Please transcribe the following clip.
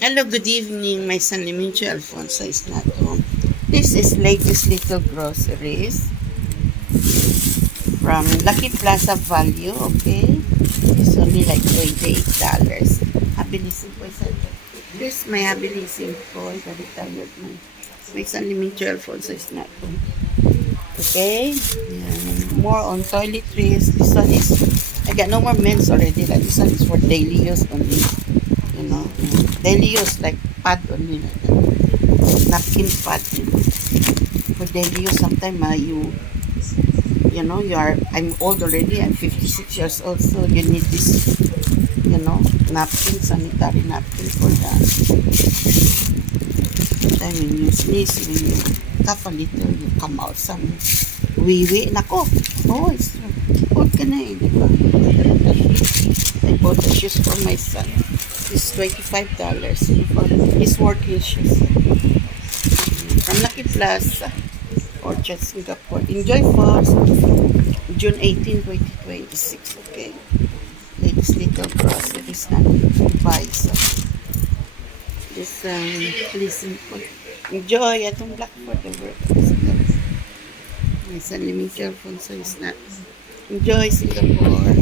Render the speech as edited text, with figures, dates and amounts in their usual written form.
Hello, good evening. My son Limincho Alfonso is not home. This is latest little groceries from Lucky Plaza Value, okay? It's only like $28. Habilisin po isa. This my habilisin po. Very tired man. My son Limincho Alfonso is not home. Okay? Yan. More on toiletries. This one is, I got no more men's already. Like this one is for daily use only. You know, daily use like pad only. Napkin pad. For daily use, sometimes you know, I'm old already. I'm 56 years old, so you need this, you know, napkin, sanitary napkin for that. Sometimes when you sneeze, when you cough a little, you come out some wee-wee. Nako, oh, it's old ka na eh, di ba? I bought the shoes for my son. It's $25 for his working shoes. From Lucky Plaza, Orchard, Singapore. Enjoy for June 18, 2026. Okay? Latest little groceries na buy. So, this, listen po. Enjoy atong Black for the work. May unlimited phone so is not. Enjoy Singapore.